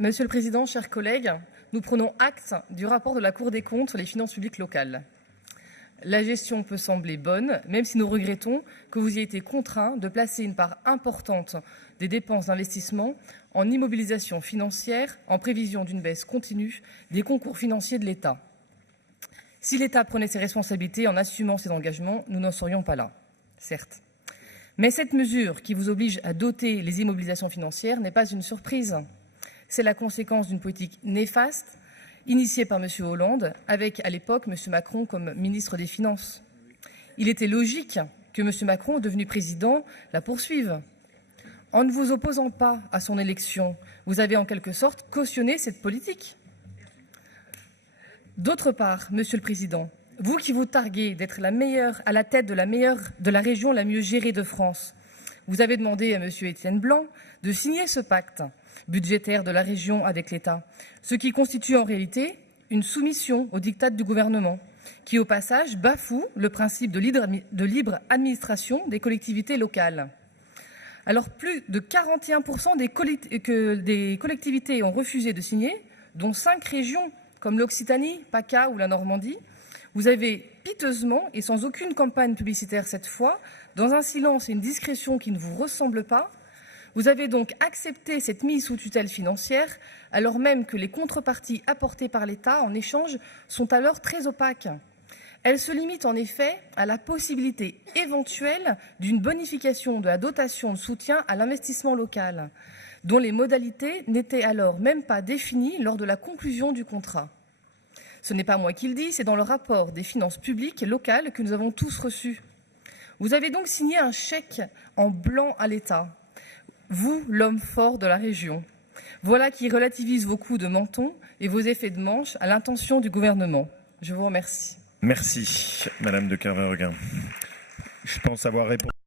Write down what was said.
Monsieur le Président, chers collègues, nous prenons acte du rapport de la Cour des comptes sur les finances publiques locales. La gestion peut sembler bonne, même si nous regrettons que vous ayez été contraints de placer une part importante des dépenses d'investissement en immobilisation financière en prévision d'une baisse continue des concours financiers de l'État. Si l'État prenait ses responsabilités en assumant ses engagements, nous n'en serions pas là, certes. Mais cette mesure qui vous oblige à doter les immobilisations financières n'est pas une surprise. C'est la conséquence d'une politique néfaste initiée par M. Hollande, avec à l'époque M. Macron comme ministre des Finances. Il était logique que M. Macron, devenu président, la poursuive. En ne vous opposant pas à son élection, vous avez en quelque sorte cautionné cette politique. D'autre part, Monsieur le Président, vous qui vous targuez d'être à la tête de la région la mieux gérée de France, vous avez demandé à M. Étienne Blanc de signer ce pacte budgétaire de la région avec l'État, ce qui constitue en réalité une soumission aux diktats du gouvernement, qui au passage bafoue le principe de libre administration des collectivités locales. Alors plus de 41% des collectivités ont refusé de signer, dont 5 régions comme l'Occitanie, PACA ou la Normandie. Vous avez piteusement, et sans aucune campagne publicitaire cette fois, dans un silence et une discrétion qui ne vous ressemblent pas, vous avez donc accepté cette mise sous tutelle financière, alors même que les contreparties apportées par l'État en échange sont alors très opaques. Elles se limitent en effet à la possibilité éventuelle d'une bonification de la dotation de soutien à l'investissement local, dont les modalités n'étaient alors même pas définies lors de la conclusion du contrat. Ce n'est pas moi qui le dis, c'est dans le rapport des finances publiques locales que nous avons tous reçu. Vous avez donc signé un chèque en blanc à l'État. Vous, l'homme fort de la région. Voilà qui relativise vos coups de menton et vos effets de manche à l'intention du gouvernement. Je vous remercie. Merci, Madame de Kerveureguen. Je pense avoir répondu.